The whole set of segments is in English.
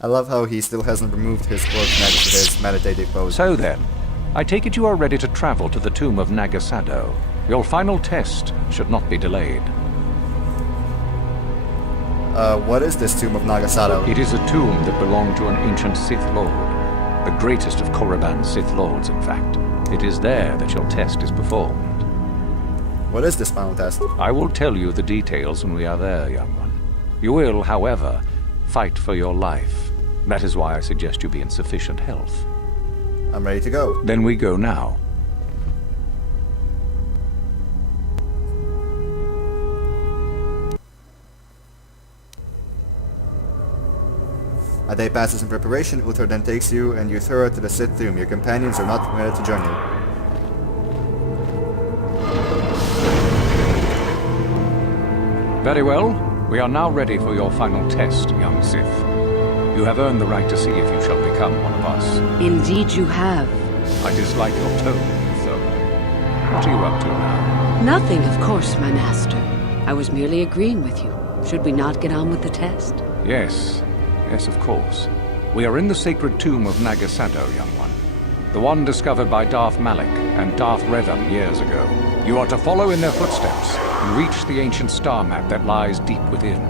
I love how he still hasn't removed his cloak next to his meditative pose. So then, I take it you are ready to travel to the tomb of Naga Sadow. Your final test should not be delayed. What is this tomb of Naga Sadow? It is a tomb that belonged to an ancient Sith Lord. The greatest of Korriban's Sith Lords, in fact. It is there that your test is performed. What is this final test? I will tell you the details when we are there, young one. You will, however, fight for your life. That is why I suggest you be in sufficient health. I'm ready to go. Then we go now. A day passes in preparation. Uther then takes you and Euthura to the Sith tomb. Your companions are not permitted to join you. Very well. We are now ready for your final test, young Sith. You have earned the right to see if you shall become one of us. Indeed you have. I dislike your tone, Euthura. What are you up to now? Nothing, of course, my master. I was merely agreeing with you. Should we not get on with the test? Yes. Yes, of course. We are in the sacred tomb of Naga Sadow, young one. The one discovered by Darth Malak and Darth Revan years ago. You are to follow in their footsteps and reach the ancient star map that lies deep within.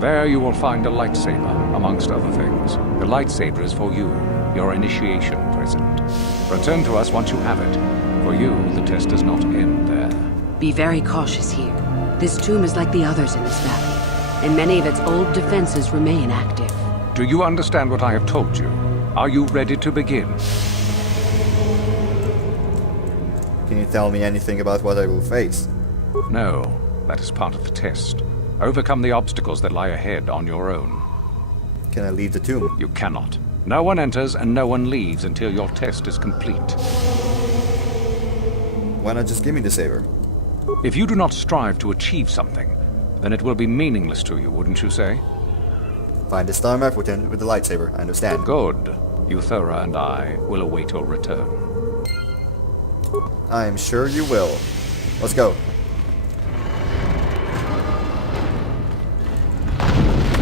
There you will find a lightsaber, amongst other things. The lightsaber is for you, your initiation present. Return to us once you have it. For you, the test does not end there. Be very cautious here. This tomb is like the others in this valley, and many of its old defenses remain active. Do you understand what I have told you? Are you ready to begin? Can you tell me anything about what I will face? No, that is part of the test. Overcome the obstacles that lie ahead on your own. Can I leave the tomb? You cannot. No one enters and no one leaves until your test is complete. Why not just give me the saber? If you do not strive to achieve something, then it will be meaningless to you, wouldn't you say? Find the star map with the lightsaber, I understand. Good. Euthura and I will await your return. I am sure you will. Let's go.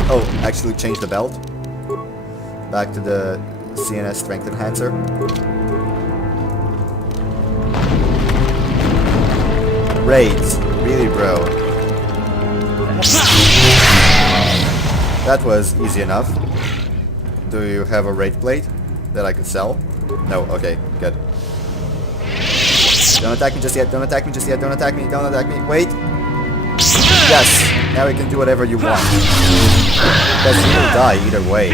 Oh, actually change the belt. Back to the CNS Strength Enhancer. Raids. Really, bro. That was easy enough. Do you have a raid plate that I could sell? No, okay, good. Don't attack me just yet, don't attack me just yet, don't attack me, don't attack me, wait! Yes! Now you can do whatever you want. Because you will die either way.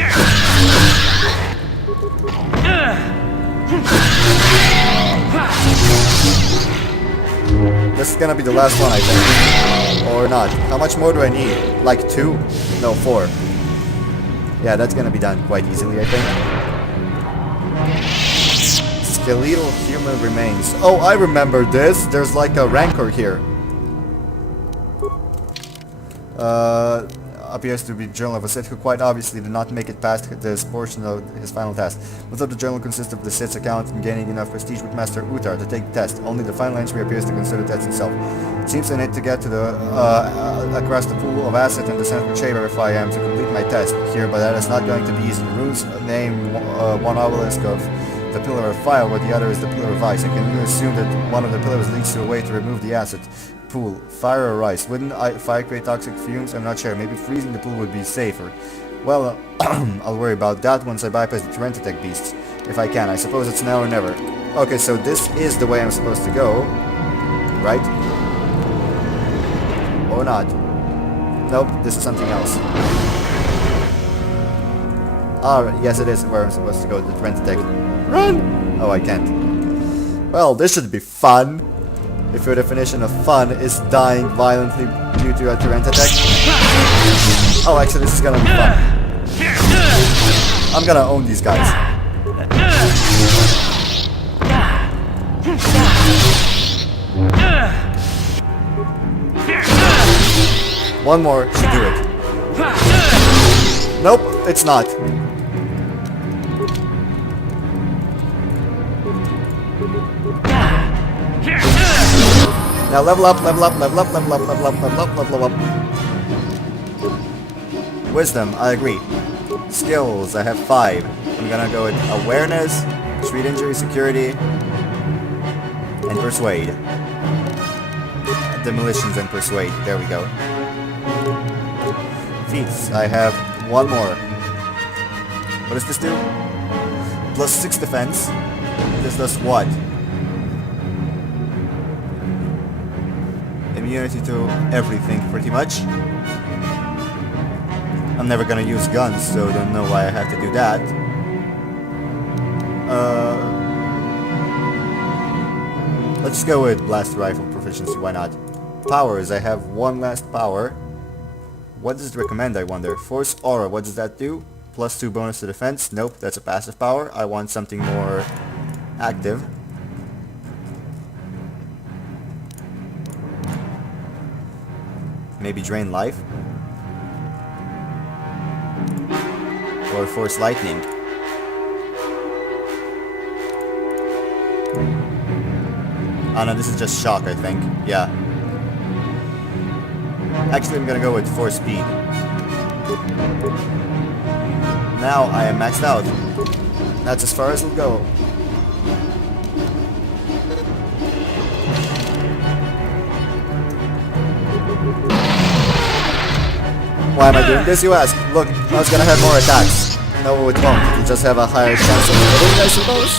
This is gonna be the last one, I think. Or not. How much more do I need? Like 2? No, 4. Yeah, that's gonna be done quite easily, I think. Skeletal human remains. Oh, I remember this. There's like a rancor here. Appears to be Journal of a Sith who quite obviously did not make it past this portion of his final test. Most of the journal consists of the Sith's account and gaining enough prestige with Master Uther to take the test. Only the final entry appears to consider the test itself. It seems I need to get to the across the pool of acid in the central chamber if I am to complete my test here, but that is not going to be easy. The runes name one obelisk of the Pillar of Fire, while the other is the Pillar of Ice. I can assume that one of the pillars leads to a way to remove the acid pool. Fire or ice? Wouldn't fire create toxic fumes? I'm not sure. Maybe freezing the pool would be safer. Well, I'll worry about that once I bypass the Terentitech beasts. If I can. I suppose it's now or never. Okay, so this is the way I'm supposed to go. Right? Or not. Nope, this is something else. Ah, yes it is where I'm supposed to go, the Terentitech. Run! Oh, I can't. Well, this should be fun. If your definition of fun is dying violently due to a Terentitech. Oh, actually, this is gonna be fun. I'm gonna own these guys. One more should do it. Nope, it's not. Now level up, level up, level up, level up, level up, level up, level up. Wisdom, I agree. Skills, I have 5. I'm gonna go with Awareness, Treat Injury, Security, and Persuade. Demolitions and Persuade, there we go. Feats, I have 1 more. What does this do? Plus 6 defense. This does what? Immunity to everything, pretty much. I'm never gonna use guns, so don't know why I have to do that. Let's go with Blast Rifle Proficiency, why not? Powers, I have 1 last power. What does it recommend, I wonder? Force Aura, what does that do? Plus 2 bonus to defense? Nope, that's a passive power. I want something more active. Maybe Drain Life? Or Force Lightning? Oh no, this is just Shock, I think. Yeah. Actually, I'm gonna go with Force Speed. Now I am maxed out. That's as far as it'll go. Why am I doing this, you ask? Look, now it's gonna have more attacks. No, it won't. It'll just have a higher chance of hitting, I suppose?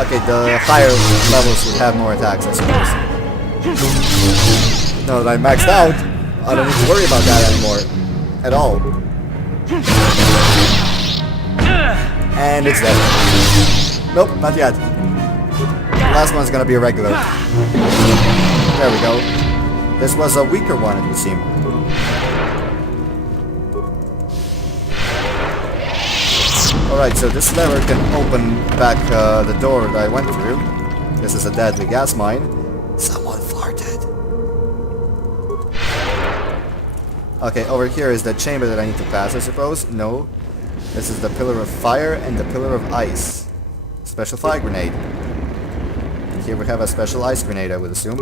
Okay, the higher levels would have more attacks, I suppose. Now that I'm maxed out, I don't need to worry about that anymore. At all. And it's dead. Nope, not yet. The last one's gonna be a regular. There we go. This was a weaker one, it would seem. Alright, so this lever can open back the door that I went through. This is a deadly gas mine. Someone farted. Okay, over here is the chamber that I need to pass, I suppose. No. This is the pillar of fire and the pillar of ice. Special fire grenade. And here we have a special ice grenade, I would assume.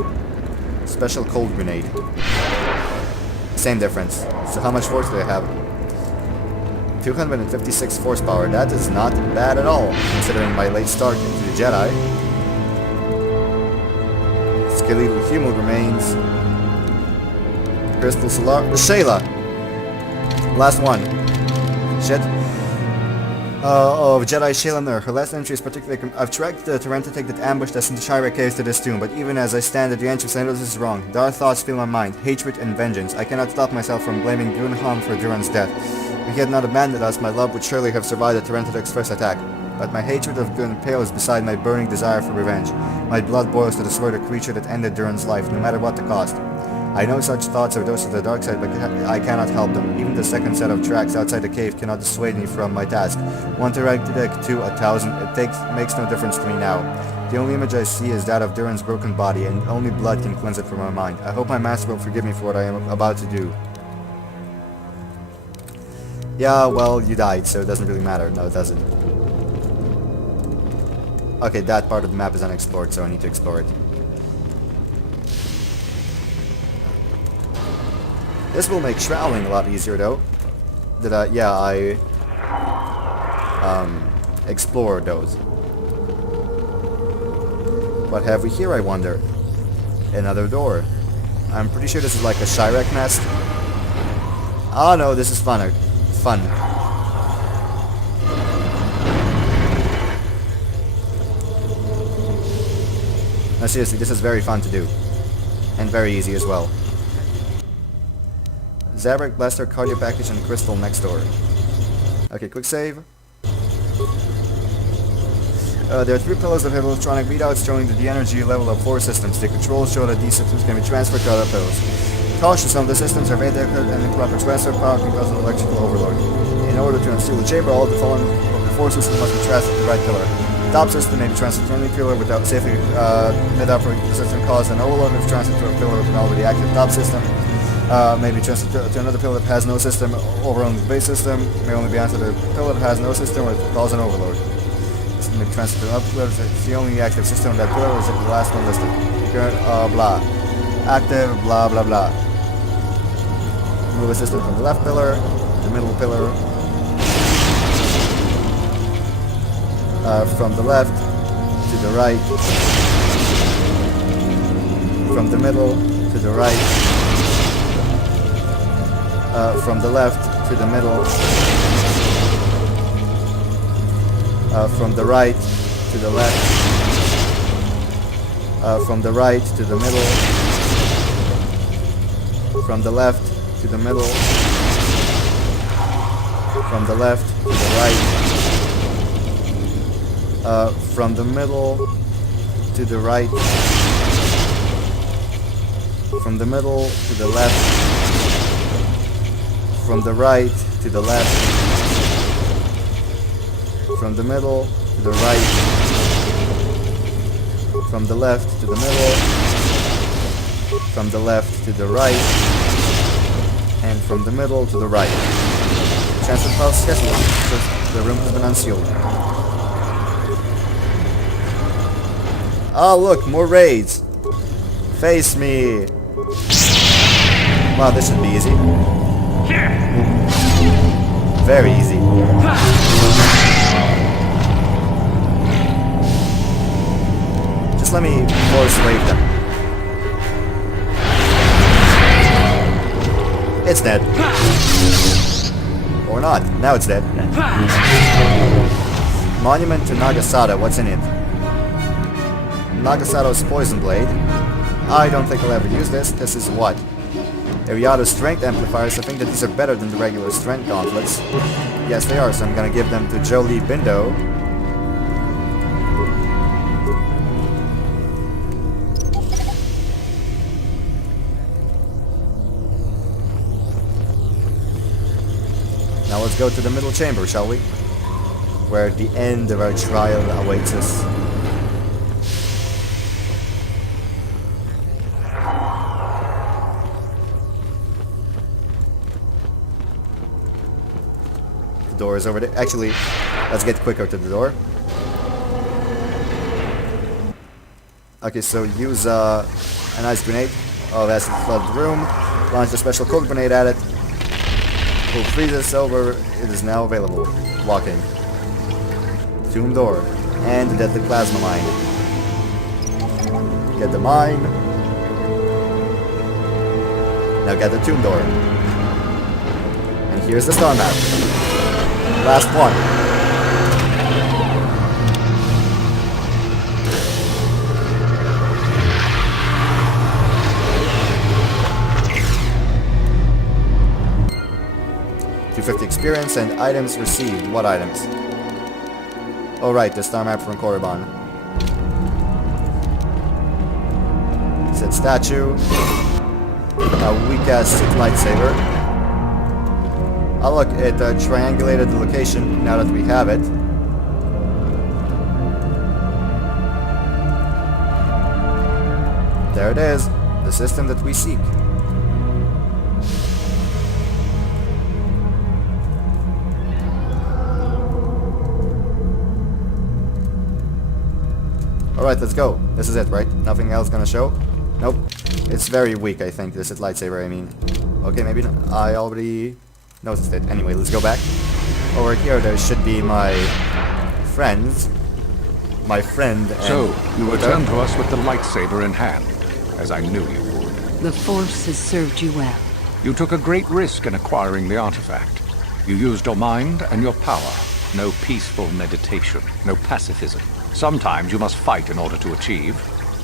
Special cold grenade. Same difference. So how much force do I have? 256 force power. That is not bad at all, considering my late start into the Jedi. Skeletal human remains. Crystal Solar. Shayla! Last one. Shit. Of Jedi Shayla Nur. Her last entry is particularly... I've tracked the Tyrantatech that ambushed us in the Shira caves to this tomb, but even as I stand at the entrance, I know this is wrong. Dark thoughts fill my mind. Hatred and vengeance. I cannot stop myself from blaming Dunham for Duran's death. If he had not abandoned us, my love would surely have survived the Tyrantatech's first attack. But my hatred of Gun pales beside my burning desire for revenge. My blood boils to the sword of a creature that ended Duran's life, no matter what the cost. I know such thoughts are those of the dark side, but I cannot help them. Even the second set of tracks outside the cave cannot dissuade me from my task. 1 Tyrantatech, 2 1,000, makes no difference to me now. The only image I see is that of Duran's broken body, and only blood can cleanse it from my mind. I hope my master will forgive me for what I am about to do. Yeah, well, you died, so it doesn't really matter. No, it doesn't. Okay, that part of the map is unexplored, so I need to explore it. This will make traveling a lot easier, though. I explored those. What have we here, I wonder? Another door. I'm pretty sure this is like a Shirek nest. Oh no, this is fun. Fun. No, seriously, this is very fun to do. And very easy as well. Zabrak, Blaster, Cardio Package, and Crystal next door. Okay, quick save. There are 3 pillars that have electronic readouts showing the energy level of 4 systems. The controls show that these systems can be transferred to other pillars. Caution, some of the systems are very delicate and improper transfer power can cause an electrical overload. In order to unseal the chamber, all the following 4 systems must be transferred to the right pillar. The top system may be transferred to any pillar without safely mid-upper system cause an overload if transferred to a pillar with an already active top system. May be transferred to another pillar that has no system over on the base system. May only be answered to a pillar that has no system or cause an overload. This may be transferred to another pillar if it's the only active system on that pillar or is it the last one listed. Current, blah. Active, blah blah blah. Move a system from the left pillar, the middle pillar, From the left to the right. From the middle to the right. From the left to the middle. From the right to the left. From the right to the middle. From the left to the middle. From the left to the right. From the middle to the right. From the middle to the left. From the right to the left. From the middle to the right. From the left to the middle. From the left to the right. And from the middle to the right. Transfer file schedule. The room has been unsealed. Oh look, more raids. Face me. Wow, this should be easy. Very easy. Just let me force raid them. It's dead. Or not. Now it's dead. Monument to Naga Sadow. What's in it? Naga Sadow's Poison Blade. I don't think I'll ever use this. This is what? Ariato's Strength Amplifiers. I think that these are better than the regular Strength Gauntlets. Yes, they are, so I'm gonna give them to Jolie Bindo. Now let's go to the middle chamber, shall we? Where the end of our trial awaits us. The door is over there. Actually, let's get quicker to the door. Okay, so use an ice grenade. Oh, that's to flood the room. Launch a special cold grenade at it. Will freeze this over. It is now available. Locking. Tomb door. And the deadly plasma mine. Get the mine. Now get the tomb door. And here's the star map. Last one. $250 experience and items received. What items? Oh right, the star map from Korriban. Said statue. A weak-ass lightsaber. Oh look, it triangulated the location now that we have it. There it is, the system that we seek. Alright, let's go. This is it, right? Nothing else gonna show? Nope. It's very weak, I think. This is lightsaber, I mean. Okay, maybe not. I already noticed it. Anyway, let's go back. Over here, there should be my friends. My friend and... So, you return to us with the lightsaber in hand, as I knew you would. The Force has served you well. You took a great risk in acquiring the artifact. You used your mind and your power. No peaceful meditation, no pacifism. Sometimes you must fight in order to achieve.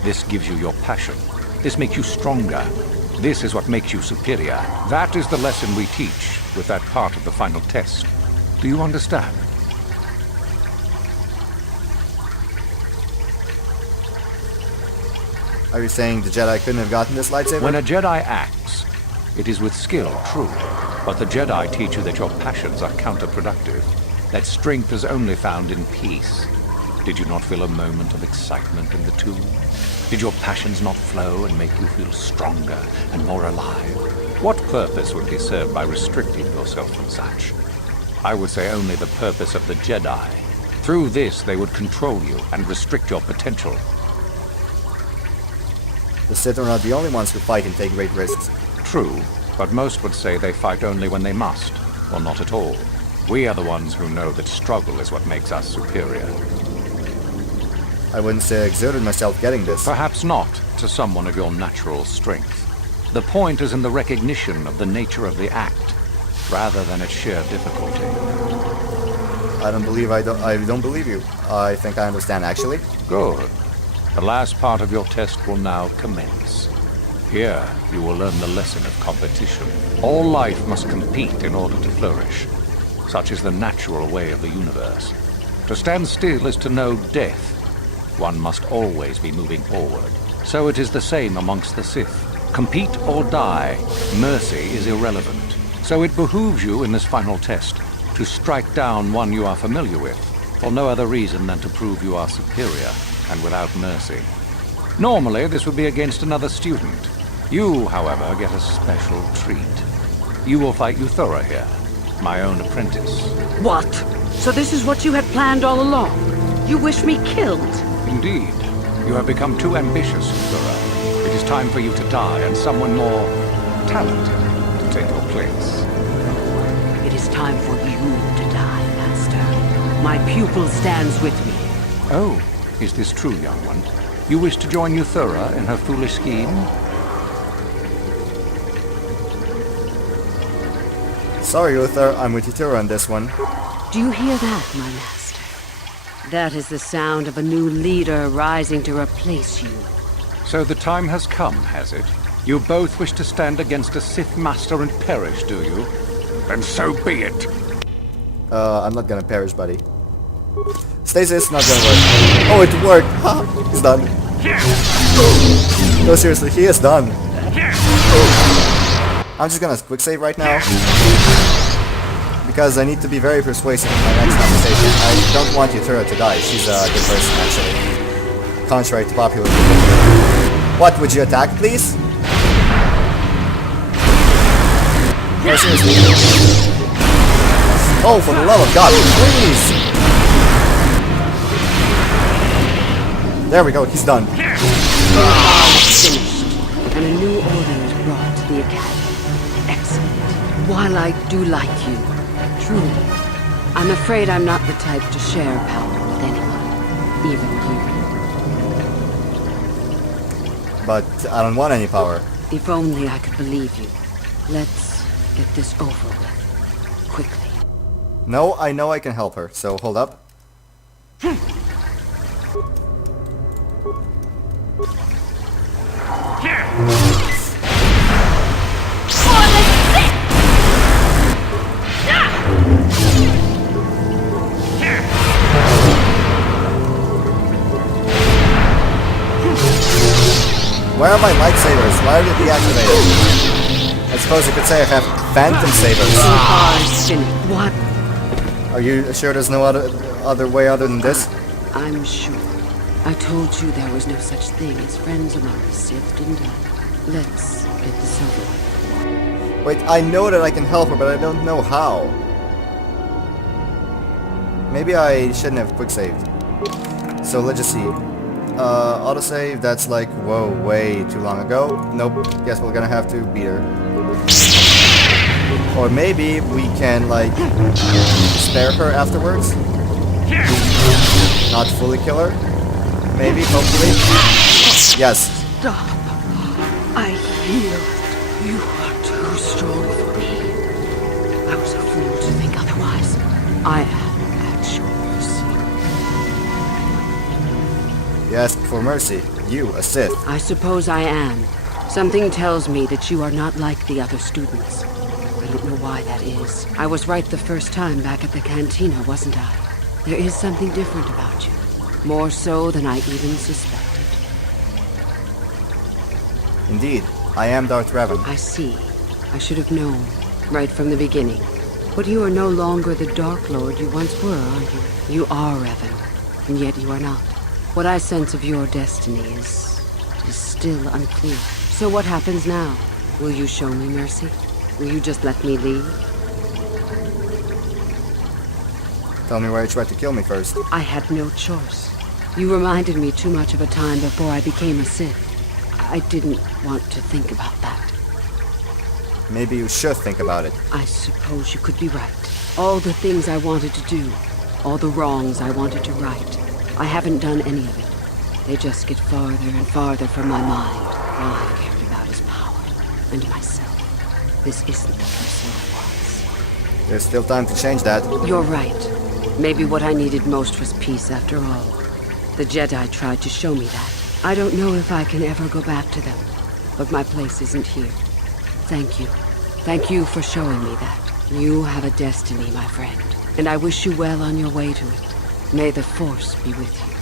This gives you your passion. This makes you stronger. This is what makes you superior. That is the lesson we teach with that part of the final test. Do you understand? Are you saying the Jedi couldn't have gotten this lightsaber? When a Jedi acts, it is with skill, true. But the Jedi teach you that your passions are counterproductive. That strength is only found in peace. Did you not feel a moment of excitement in the tomb? Did your passions not flow and make you feel stronger and more alive? What purpose would be served by restricting yourself from such? I would say only the purpose of the Jedi. Through this, they would control you and restrict your potential. The Sith are not the only ones who fight and take great risks. True, but most would say they fight only when they must, or not at all. We are the ones who know that struggle is what makes us superior. I wouldn't say I exerted myself getting this. Perhaps not to someone of your natural strength. The point is in the recognition of the nature of the act, rather than its sheer difficulty. I don't believe you. I think I understand, actually. Good. The last part of your test will now commence. Here, you will learn the lesson of competition. All life must compete in order to flourish. Such is the natural way of the universe. To stand still is to know death. One must always be moving forward. So it is the same amongst the Sith. Compete or die, mercy is irrelevant. So it behooves you in this final test to strike down one you are familiar with, for no other reason than to prove you are superior and without mercy. Normally, this would be against another student. You, however, get a special treat. You will fight Euthura here, my own apprentice. What? So this is what you had planned all along? You wish me killed? Indeed. You have become too ambitious, Euthura. It is time for you to die, and someone more talented to take your place. It is time for you to die, Master. My pupil stands with me. Oh, is this true, young one? You wish to join Euthura in her foolish scheme? Sorry, Uther, I'm with Euthura on this one. Do you hear that, my master? That is the sound of a new leader rising to replace you. So the time has come, has it? You both wish to stand against a Sith Master and perish, do you? Then so be it. I'm not gonna perish, buddy. Stasis, not gonna work. Oh, it worked! Ha! He's done. No, seriously, he is done. I'm just gonna quick save right now. Because I need to be very persuasive in my next conversation. I don't want Euthura to die. She's a good person, actually. Contrary to popular opinion. What, would you attack, please? No, seriously. Oh, for the love of God, please! There we go, he's done. Finished, and a new order is brought to the Academy. Excellent. While I do like you, truly, I'm afraid I'm not the type to share power with anyone, even you. But I don't want any power. If only I could believe you. Let's get this over with, quickly. No, I know I can help her, so hold up. Where are my lightsabers? Why are they deactivated? I suppose you could say I have phantom sabers. What? Are you sure there's no other way other than this? I'm sure. I told you there was no such thing as friends among the Sith, didn't I? Let's get this over with. Wait, I know that I can help her, but I don't know how. Maybe I shouldn't have quick saved. So let's just see. Autosave, that's like, whoa, way too long ago. Nope, guess we're gonna have to beat her. Or maybe we can, like, spare her afterwards. Not fully kill her. Maybe, hopefully. Yes. Stop. I hear you are too strong for me. I was a fool to think otherwise. I am at your mercy. You ask for mercy. You, a Sith. I suppose I am. Something tells me that you are not like the other students. I don't know why that is. I was right the first time back at the cantina, wasn't I? There is something different about you. More so than I even suspected. Indeed, I am Darth Revan. I see. I should have known, right from the beginning. But you are no longer the Dark Lord you once were, are you? You are Revan, and yet you are not. What I sense of your destiny is still unclear. So what happens now? Will you show me mercy? Will you just let me leave? Tell me why you tried to kill me first. I had no choice. You reminded me too much of a time before I became a Sith. I didn't want to think about that. Maybe you should think about it. I suppose you could be right. All the things I wanted to do, all the wrongs I wanted to right, I haven't done any of it. They just get farther and farther from my mind. All I've cared about is power. And myself. This isn't the person I was. There's still time to change that. You're right. Maybe what I needed most was peace after all. The Jedi tried to show me that. I don't know if I can ever go back to them. But my place isn't here. Thank you. Thank you for showing me that. You have a destiny, my friend. And I wish you well on your way to it. May the Force be with you.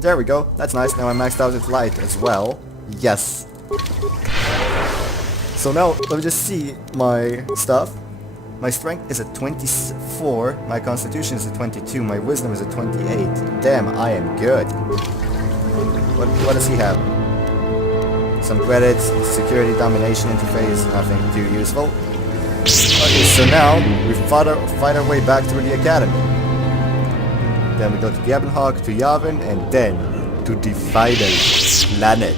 There we go. That's nice. Now I'm maxed out with light as well. Yes. So now, let me just see my stuff. My strength is at 24, my constitution is at 22, my wisdom is at 28. Damn, I am good. What does he have? Some credits, security domination interface, nothing too useful. Okay, so now we fight our way back through the academy. Then we go to Yavin, to Yavin, and then to the final planet.